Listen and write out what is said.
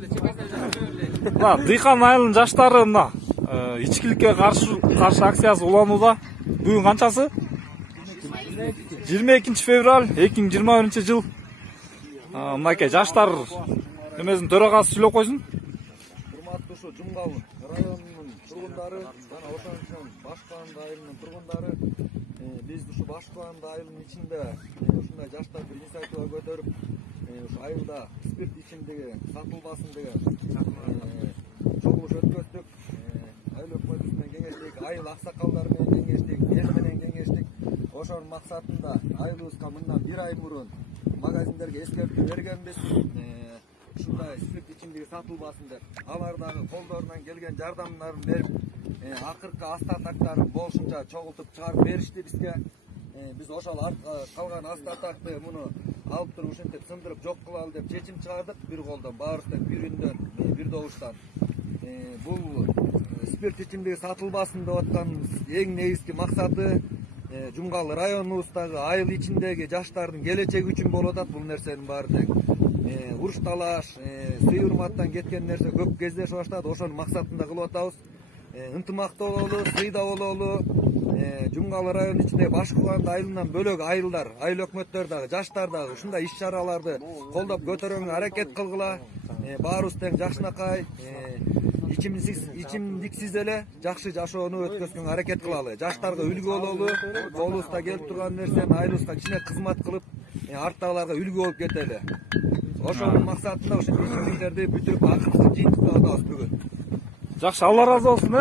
Мына Дыйкан айылынын жаштары мына ичкиликке каршы акциясы уланууда. Бүгүн канчасы? 22 февраль 2021 жыл. Мынакей жаштар эмесинин төрагасы сүйлөп койсун. Урматтуу ушу Жумгал районунун тургундары жана ошондон Башкыланды айылынын тургундары, биз ушу Башкыланды айылынын ичинде ушундай жаштар бир инициатива көтөрүп, ушу айылда спирт ичимдиги сатылбасын деген чогулуш өткөздүк. Айыл өкмөтү менен кеңештик, айыл аксакалдары менен кеңештик, эл менен кеңештик. Ошонун максатында айылыбызга мындан 1 ай мурун магазиндерге эскертүү бергенбиз. Ушундай спирт ичимдиги сатылбасын деп, алар дагы колдорунан келген жардамдарын берип, акыркы астатактарын болушунча чогултуп чыгарып беришти бизге. Биз ошол калган астатакты муну алып туруп ушинтип сындырып жок кылалы деп чечим чыгардык. Бир колдон, баарыбыздан бир үндөн, бир добуштан. Бул спирт ичимдиги сатылбасын деп атканыбыз эң негизги максаты Жумгал районубуздагы айыл ичиндеги жаштардын келечеги үчүн болуп атат. Бул нерсенин баары тең уруш талаш, сый урматтан кеткен нерсе көп кездешип баштады. Ошонун максатында кылып атабыз. Ынтымактуу бололу, сыйда бололу. Жумгал районунун ичинде Башкыланды айылынан бөлөк айылдар, айыл өкмөттөр дагы, жаштар дагы ушундай иш-чараларды колдоп көтөрүүгө аракет кылгыла. Баарыбыз тең жакшынакай, ичимдиксиз эле жакшы жашоону өткөзгөнгө аракет кылалы. Жаштарга үлгү бололу, колубузда келип турган нерсени айылыбызга кичине кызмат кылып, арттагыларга үлгү болуп кетели. Ошонун максатында ушул ишмектерди бүтүрүп акыркы жыйынтыктап атабыз бүгүн. Жакшы, Алла разы болсун.